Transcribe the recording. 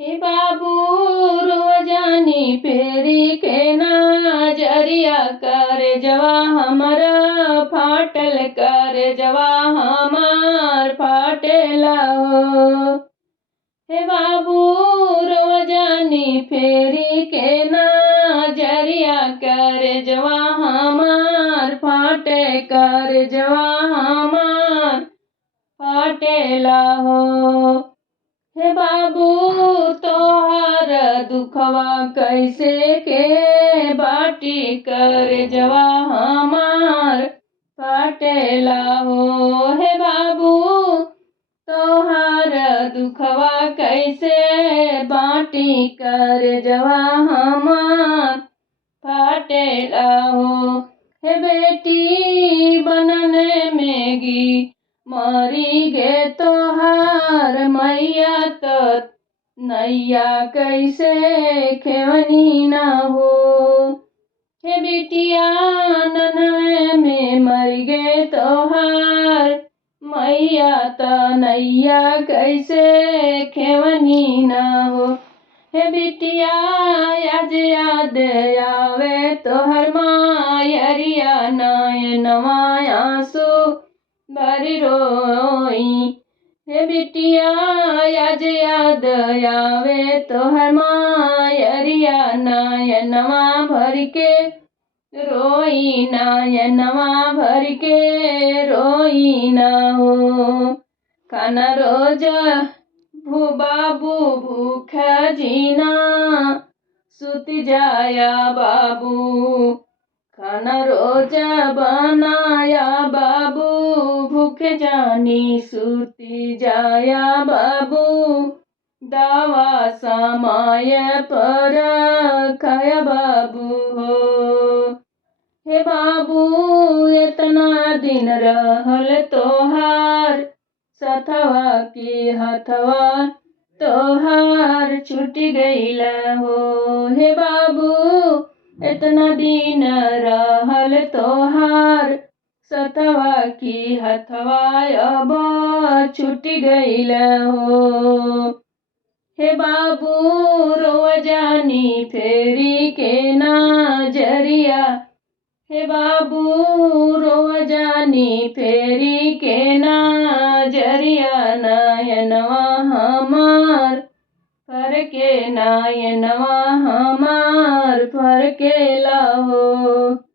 हे बाबू रोजानी फेरी के नजरिया कर जवा हमर फाटल कर जवा हमार फाटेला हो। हे बाबू रोजानी फेरी के नजरिया कर जवा हमार फाटे कर जवा हमार फाटेला हो। हे बाबू तोहार दुखवा कैसे के बाटी कर जवा हमार फाटेला हो। हे बाबू तोहार दुखवा कैसे बाटी कर जवा हमार फाटेला हो। हे बेटी बनने में गी मरी गे तोहार मैया तो नैया कैसे खेवनी न हो। हे बिटिया नन्हे में मर गे तोहार मैया तो नैया कैसे खेवनी न हो। हे बिटिया आज याद आवे तोहर मायरिया नयनवा आंसू भरी रोई। हे बिटिया आज याद आवे तोहर मायरिया नयनवा भर के रोई नयनवा भर के रोई न हो। खाना रोज बाबू भूख जीना सुत जाया बाबू खाना रोज बनाया बाबू भूखे जानी सूती जाया बाबू दवा समय पर खाया बाबू हो। हे बाबू इतना दिन रहल तोहार सथवा की हथवा तोहार छूट गईल हो। हे बाबू इतना दिन रहल तोहार सतवा की हथवा अब छूट गईल हो। हे बाबू रोजानी फेरी के नजरिया हे बाबू रोजानी फेरी के नजरिया नयनवा हमार फर के नयनवा हमार फर के लाहो।